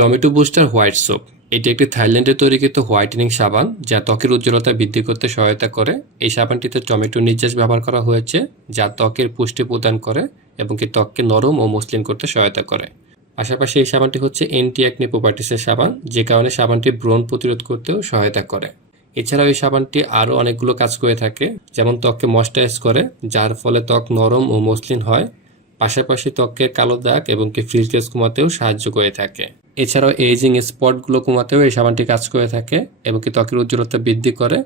Tomato booster white soap. এটি একটি থাইল্যান্ডে তৈরিকৃত হোয়াইটেনিং সাবান, যা ত্বকের উজ্জ্বলতা বৃদ্ধি করতে সহায়তা করে। এই সাবানটিতে টমেটো নির্যাস ব্যবহার করা হয়েছে, যা ত্বকের পুষ্টি প্রদান করে এবং কি ত্বককে নরম ও মসৃণ করতে সহায়তা করে। পাশাপাশি এই সাবানটি হচ্ছে এন্টি অ্যাকনি প্রপার্টিসের সাবান, যে কারণে সাবানটি ব্রণ প্রতিরোধ করতেও সহায়তা করে। এছাড়াও এই সাবানটি আরও অনেকগুলো কাজ করে থাকে, যেমন ত্বককে ময়শ্চারাইজ করে, যার ফলে ত্বক নরম ও মসৃণ হয়। পাশাপাশি ত্বকের কালো দাগ এবং কি ফ্রিজলেস কমাতেও সাহায্য করে থাকে। এছাড়াও এজিং স্পটগুলো কমাতেও এই সাবানটি কাজ করে থাকে এবং কি ত্বকের উজ্জ্বলতা বৃদ্ধি করে।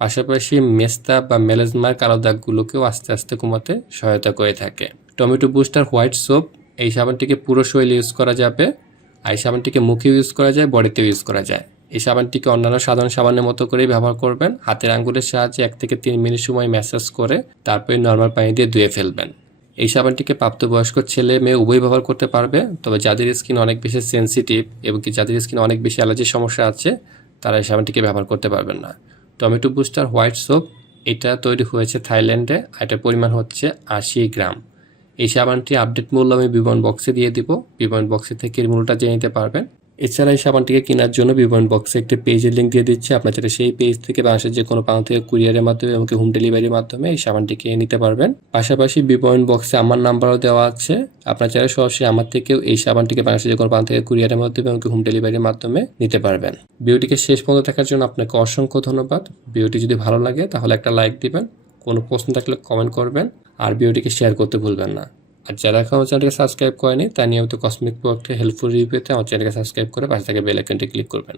পাশাপাশি মেস্তা বা মেলেজমার কালো দাগগুলোকেও আস্তে আস্তে কমাতে সহায়তা করে থাকে। টমেটো বুস্টার, হোয়াইট সোপ, এই সাবানটিকে পুরো শৈলী ইউজ করা যাবে আর এই সাবানটিকে মুখে ইউজ করা যায়, বডিতেও ইউজ করা যায়। এই সাবানটিকে অন্যান্য সাধারণ সাবানের মতো করেই ব্যবহার করবেন। হাতের আঙ্গুলের সাহায্যে এক থেকে তিন মিনিট সময় ম্যাসাজ করে তারপরে নর্মাল পানি দিয়ে ধুয়ে ফেলবেন। এই সাবানটিকে প্রাপ্তবয়স্ক ছেলে মেয়ে উভয় ব্যবহার করতে পারবে, তবে যাদের স্কিন অনেক বেশি সেনসিটিভ এবং কি যাদের স্কিন অনেক বেশি অ্যালার্জির সমস্যা আছে, তারা এই সাবানটিকে ব্যবহার করতে পারবেন না। টমেটো বুস্টার, হোয়াইট সোপ, এটা তৈরি হয়েছে থাইল্যান্ডে এটার পরিমাণ হচ্ছে আশি গ্রাম। এই সাবানটি আপডেট মূল্য আমি বিবরণ বক্সে দিয়ে দিব। বিবরণ বক্সে থেকে এর মূল্যটা জেনে নিতে পারবেন। এছাড়া এই সাবানটিকে কেনার জন্য বিবরণ বক্সে একটি পেজের লিঙ্ক দিয়ে দিচ্ছে। আপনার চাইলে সেই পেজ থেকে বাংলাদেশের যে কোনো প্রান্ত থেকে কুরিয়ারের মাধ্যমে এবং হোম ডেলিভারির মাধ্যমে এই সাবানটিকে নিতে পারবেন। পাশাপাশি বিবরণ বক্সে আমার নাম্বারও দেওয়া আছে। আপনার চাইলে সরাসরি আমার থেকেও এই সাবানটিকে বাংলাদেশের যে কোনো প্রান্ত থেকে কুরিয়ারের মাধ্যমে এবং হোম ডেলিভারির মাধ্যমে নিতে পারবেন। ভিডিওটিকে শেষ পর্যন্ত দেখার জন্য আপনাকে অসংখ্য ধন্যবাদ। ভিডিওটি যদি ভালো লাগে তাহলে একটা লাইক দিবেন। কোনো প্রশ্ন থাকলে কমেন্ট করবেন। আর ভিডিওটিকে শেয়ার করতে ভুলবেন না। আর যারা এখন চ্যানেলকে সাবস্ক্রাইব করেনি নিয়ে নিয়মিত কসমিক প্রোডাক্টের হেল্পফুল রিভিউ পেতে আমার চ্যানেলকে সাবস্ক্রাইব করে পাশে থেকে বেল আইকনটি ক্লিক করবেন।